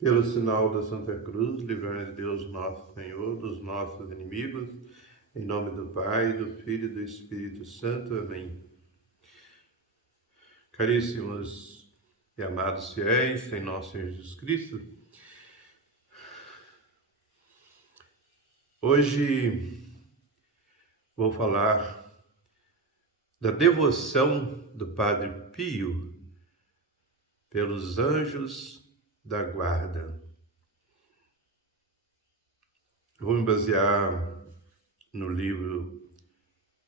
Pelo sinal da Santa Cruz, livrai-nos Deus nosso Senhor dos nossos inimigos, em nome do Pai, do Filho e do Espírito Santo. Amém. Caríssimos e amados fiéis em nosso Senhor Jesus Cristo, hoje vou falar da devoção do Padre Pio pelos anjos da guarda. Vou me basear no livro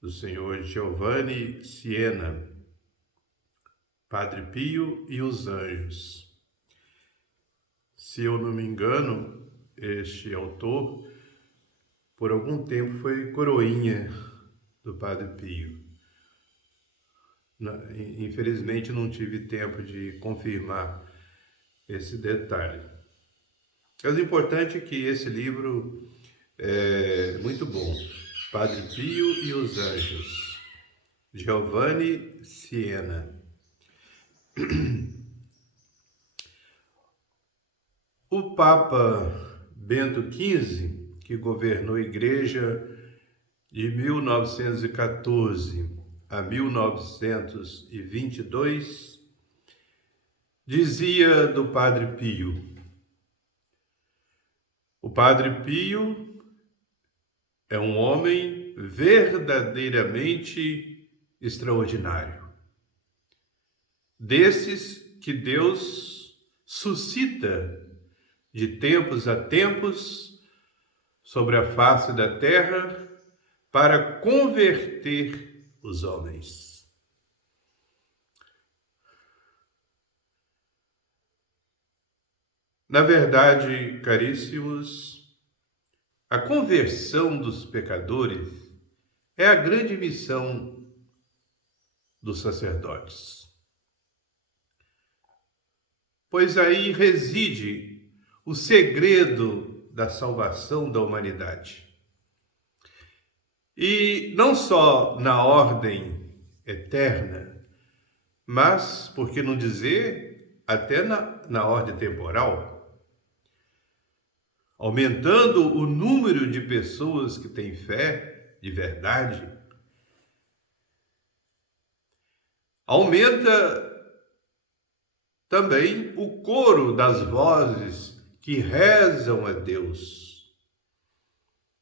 do senhor Giovanni Siena, Padre Pio e os Anjos. Se eu não me engano, este autor, por algum tempo, foi coroinha do Padre Pio. Infelizmente, não tive tempo de confirmar esse detalhe. Mas o importante é que esse livro é muito bom. Padre Pio e os Anjos, Giovanni Siena. O Papa Bento XV, que governou a Igreja de 1914 a 1922, dizia do Padre Pio: o Padre Pio é um homem verdadeiramente extraordinário, desses que Deus suscita de tempos a tempos sobre a face da terra para converter os homens. Na verdade, caríssimos, a conversão dos pecadores é a grande missão dos sacerdotes, pois aí reside o segredo da salvação da humanidade. E não só na ordem eterna, mas, por que não dizer, até na ordem temporal, aumentando o número de pessoas que têm fé de verdade, aumenta também o coro das vozes que rezam a Deus.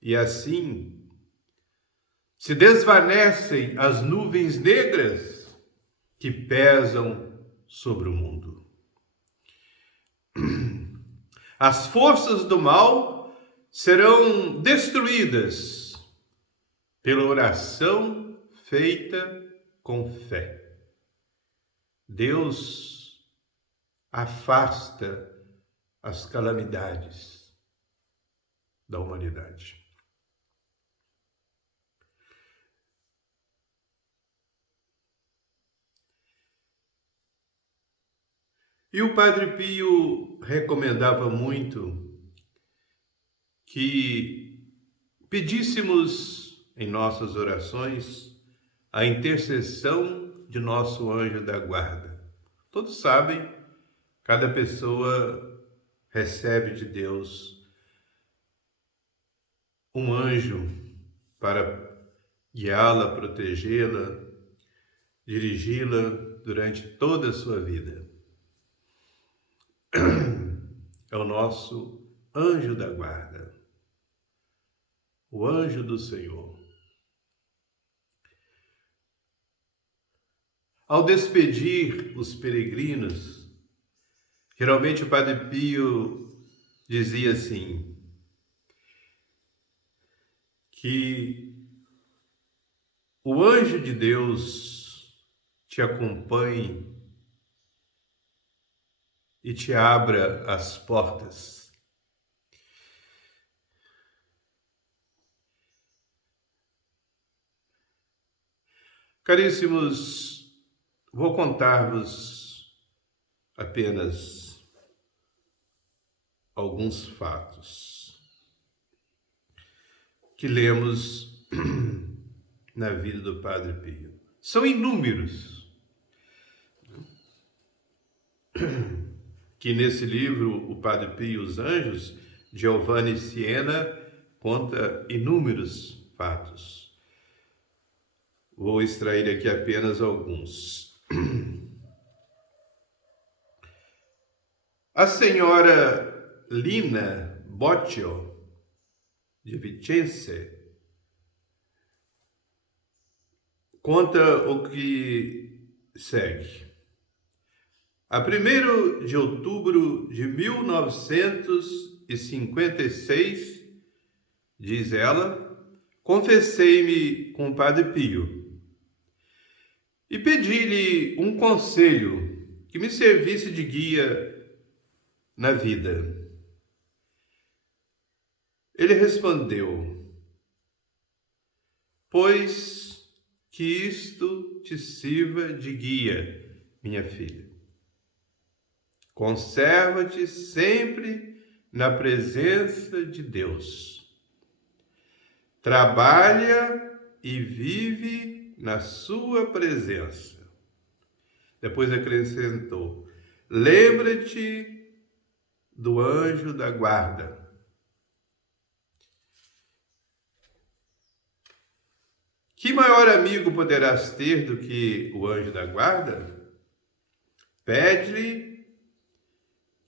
E assim se desvanecem as nuvens negras que pesam sobre o mundo. As forças do mal serão destruídas pela oração feita com fé. Deus afasta as calamidades da humanidade. E o Padre Pio recomendava muito que pedíssemos em nossas orações a intercessão de nosso anjo da guarda. Todos sabem, cada pessoa recebe de Deus um anjo para guiá-la, protegê-la, dirigi-la durante toda a sua vida. É o nosso anjo da guarda, o anjo do Senhor. Ao despedir os peregrinos, geralmente o Padre Pio dizia assim, que o anjo de Deus te acompanhe e te abra as portas. Caríssimos, vou contar-vos apenas alguns fatos que lemos na vida do Padre Pio. São inúmeros. que nesse livro, o Padre Pio e os Anjos, Giovanni Siena conta inúmeros fatos. Vou extrair aqui apenas alguns. A senhora Lina Boccio, de Vicenza, conta o que segue. A 1º de outubro de 1956, diz ela, confessei-me com o Padre Pio e pedi-lhe um conselho que me servisse de guia na vida. Ele respondeu: pois que isto te sirva de guia, minha filha. Conserva-te sempre na presença de Deus. Trabalha e vive na sua presença. Depois acrescentou: lembra-te do anjo da guarda. Que maior amigo poderás ter do que o anjo da guarda? Pede-lhe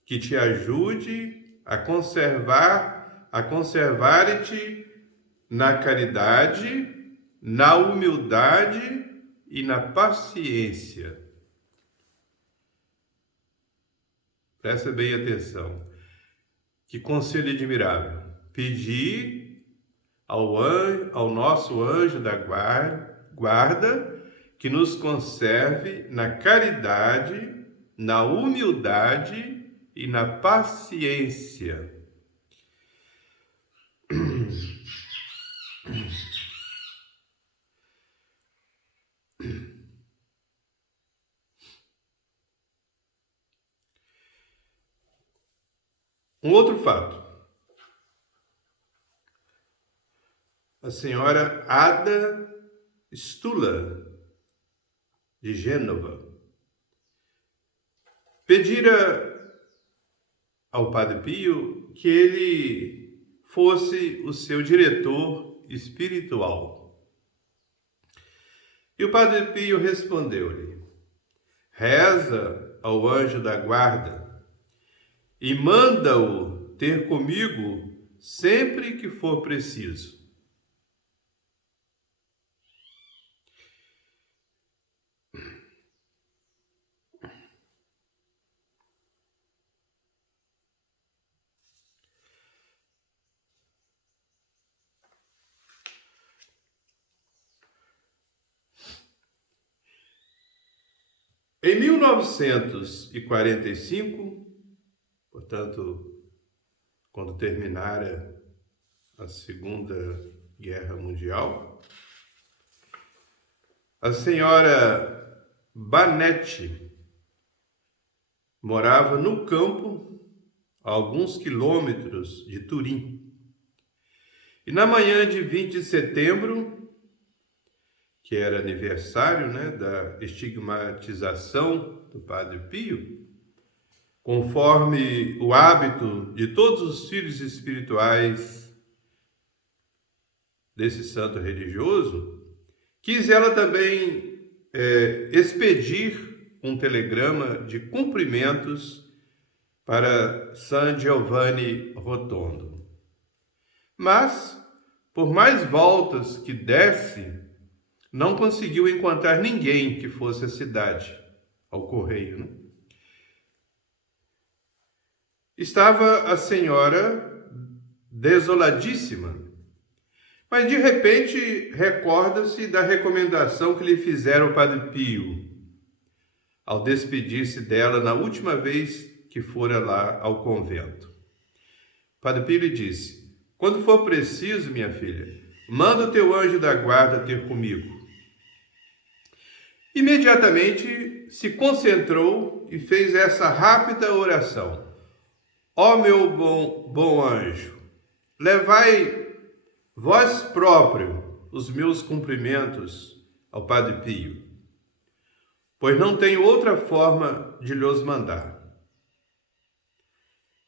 que te ajude a conservar-te na caridade, na humildade e na paciência. Presta bem atenção. Que conselho admirável. Pedir ao nosso anjo da guarda que nos conserve na caridade, na humildade e na paciência. Um outro fato. A senhora Ada Stula, de Gênova, pedira ao Padre Pio que ele fosse o seu diretor espiritual. E o Padre Pio respondeu-lhe: reza ao anjo da guarda e manda-o ter comigo sempre que for preciso. Em 1945, portanto, quando terminara a Segunda Guerra Mundial, a senhora Banetti morava no campo, a alguns quilômetros de Turim. E na manhã de 20 de setembro, que era aniversário, da estigmatização do Padre Pio, conforme o hábito de todos os filhos espirituais desse santo religioso, quis ela também expedir um telegrama de cumprimentos para San Giovanni Rotondo. Mas, por mais voltas que desse, não conseguiu encontrar ninguém que fosse à cidade, ao correio. Estava a senhora desoladíssima, mas de repente recorda-se da recomendação que lhe fizera o Padre Pio, ao despedir-se dela na última vez que fora lá ao convento. O Padre Pio lhe disse: quando for preciso, minha filha, manda o teu anjo da guarda ter comigo. Imediatamente se concentrou e fez essa rápida oração: ó meu bom anjo, levai vós próprio os meus cumprimentos ao Padre Pio, pois não tenho outra forma de lhos mandar.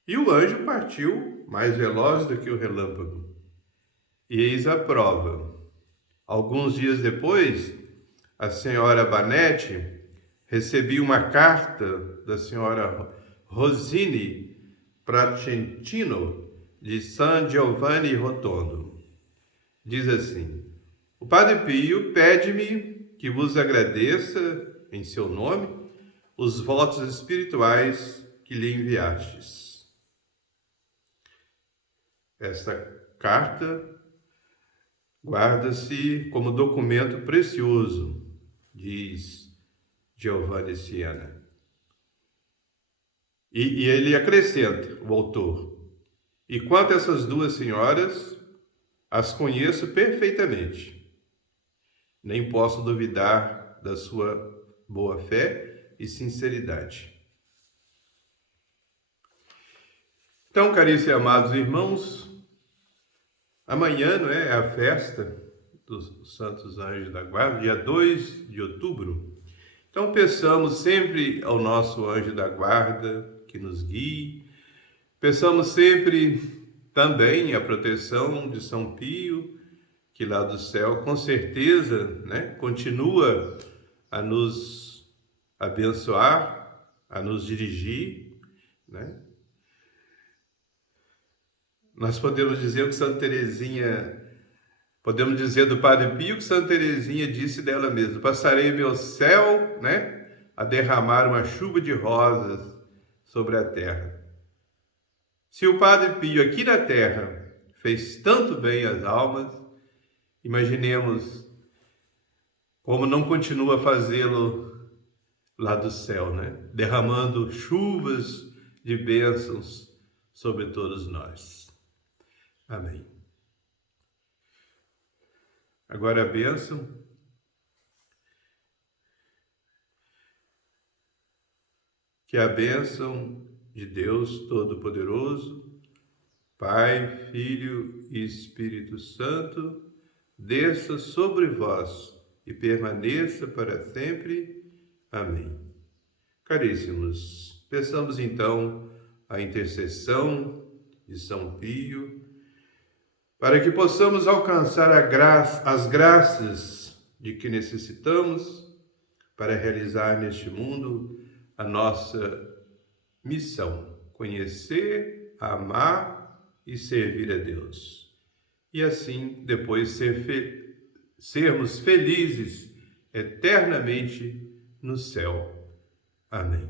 E o anjo partiu mais veloz do que o relâmpago. E eis a prova. Alguns dias depois, a senhora Banetti recebia uma carta da senhora Rosine Pratentino de San Giovanni Rotondo. Diz assim: o Padre Pio pede-me que vos agradeça em seu nome os votos espirituais que lhe enviastes. Esta carta guarda-se como documento precioso, diz Giovanni Siena. E ele acrescenta, o autor: e quanto a essas duas senhoras, as conheço perfeitamente. Nem posso duvidar da sua boa fé e sinceridade. Então, caríssimos e amados irmãos, amanhã, não é a festa dos Santos Anjos da Guarda, dia 2 de outubro. Então, peçamos sempre ao nosso anjo da guarda que nos guie. Peçamos sempre também a proteção de São Pio, que lá do céu, com certeza, né, continua a nos abençoar, a nos dirigir, né? Nós podemos dizer que Santa Teresinha, podemos dizer do Padre Pio que Santa Teresinha disse dela mesma: passarei meu céu, né, a derramar uma chuva de rosas sobre a terra. Se o Padre Pio aqui na terra fez tanto bem às almas, imaginemos como não continua a fazê-lo lá do céu, né? Derramando chuvas de bênçãos sobre todos nós. Amém. Agora a bênção. Que a bênção de Deus Todo-Poderoso, Pai, Filho e Espírito Santo, desça sobre vós e permaneça para sempre. Amém. Caríssimos, peçamos então a intercessão de São Pio, para que possamos alcançar as graças de que necessitamos para realizar neste mundo a nossa missão: conhecer, amar e servir a Deus. E assim, depois sermos felizes eternamente no céu. Amém.